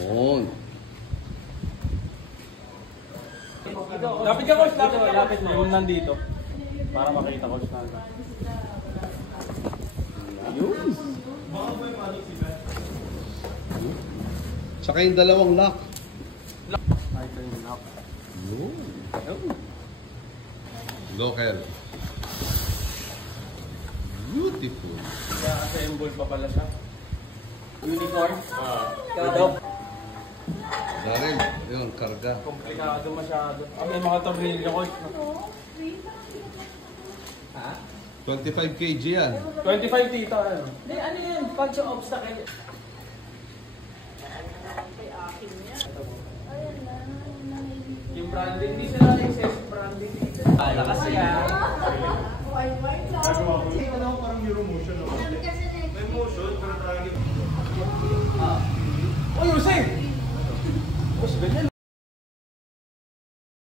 Yun. Lapit ka, coach. Lapit mo. Yung nandito. Para makita, coach, na. Ayun. Tsaka yung dalawang lock. Ay, ito yung lock. Yun. Local. Beautiful. Kaya assemble pa pala siya. Unicorn. Kadok. Dahil, yun, karga. Komplikado masyado. May mga tornilyo, coach. Ha? 25 kg yan. 25 tita. Hindi, ano yun? Pag sa obstacle. Yung branding, hindi sila excess branding dito. Ala kasi ah. Ano parang Euromotion o? May motion, pero talagang... Oh, Jose! Boss, ganyan.